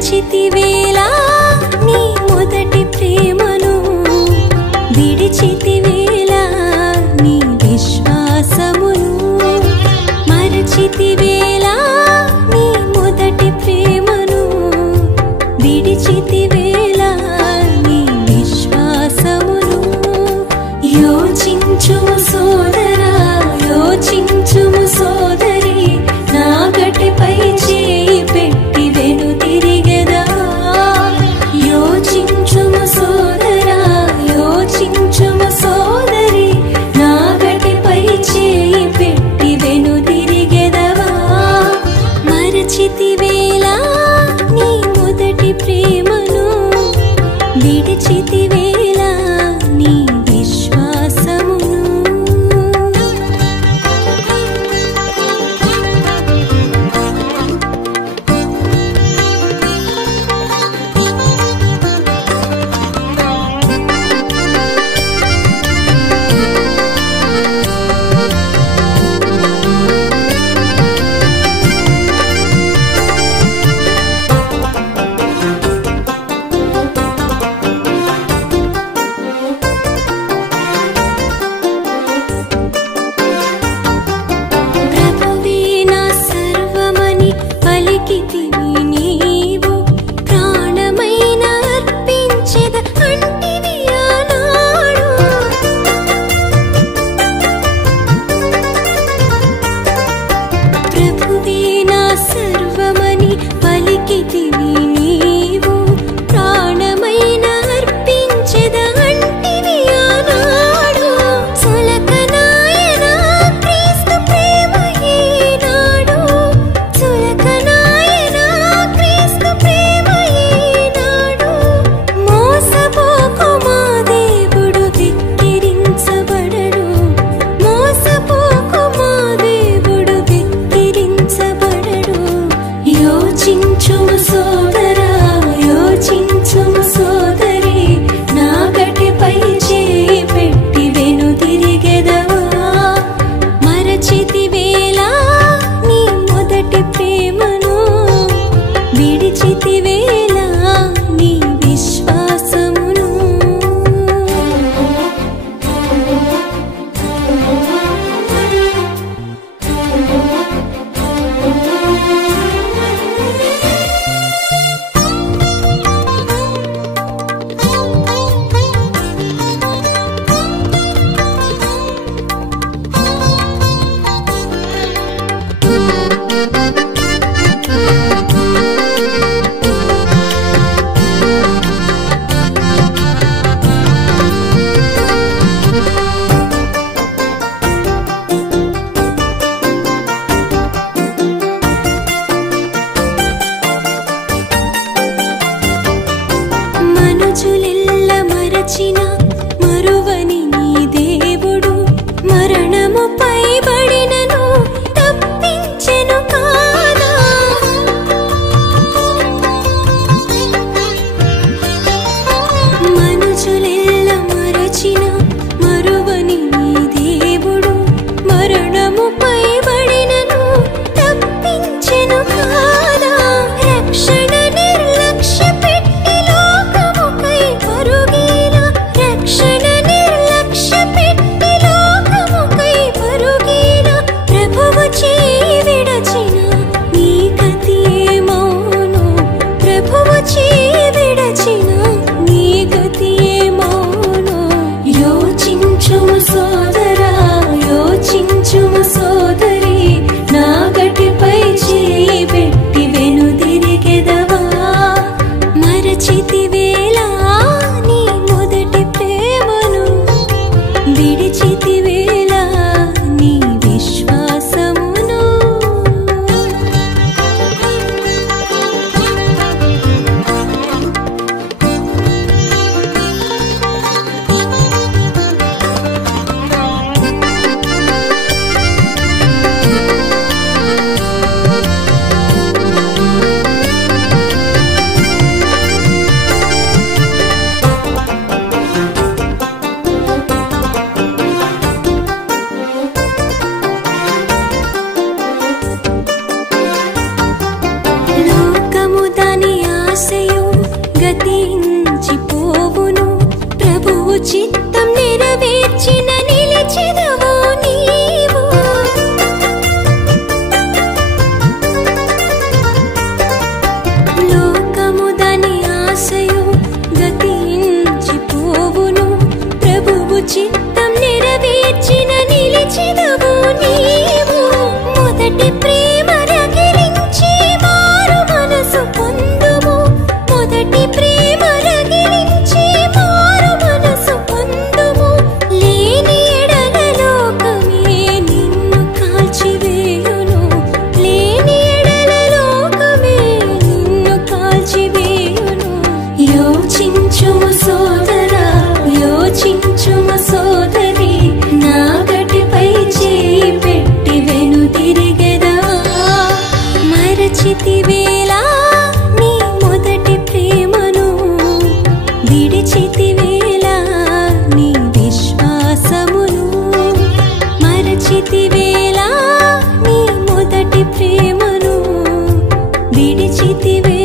మరచితివేలా నీ మొదటి ప్రేమను, విడిచితివేలా నీ విశ్వాసమును. మరచితివేలా నీ మొదటి ప్రేమను, విడిచితివేలా నీ విశ్వాసమును. యోచించుము సోదరా, యోచించుము సోదరి, నా గటిపై చేయి పెట్టి వెనుతిరిగెదా. యోచించుము సోదరా, యోచించుము సోదరి, నా గటిపై చేయి పెట్టి వెనుతిరిగెదవా. మరచితివేలా నీ మొదటి ప్రేమను, విడిచితివేలా నీ విశ్వాసమును. ప్రభువే నా సర్వమని పలికితివి నీవు, ప్రాణమైన అర్పించెద అంటివి ఆనాడు. ప్రభువే నా సర్వమని పలికితివి నీవు, ప్రాణమైన అర్పించెద అంటివి ఆనాడు. సులకనాయనా క్రీస్తు ప్రేమ ఈనాడు, సులకనాయనా క్రీస్తు ప్రేమ ఈనాడు. మోసపోకు మా దేవుడు ధిక్కరించబడడు, మోసపోకు మా దేవుడు ధిక్కరించబడడు. యోచించుము సోదరా, యోచించుము సోదరి, నా గటిపై చేయి పెట్టి వెనుతిరిగెదవా. మరచితివేలా నీ మొదటి ప్రేమను, విడిచితివేలా నీ విశ్వాసమును. మనుజులెల్ల మరచిన మరువని నీ దేవుడు, మరణముపై బడినను తప్పించెను కాదా. మనుజులెల్ల మరచిన మరువని నీ దేవుడు, మరణముపై బడినను తప్పించెను కాదా. రక్షణ నిర్లక్ష్య పెట్టి లోకముకై పరుగేలా, విడిచితివే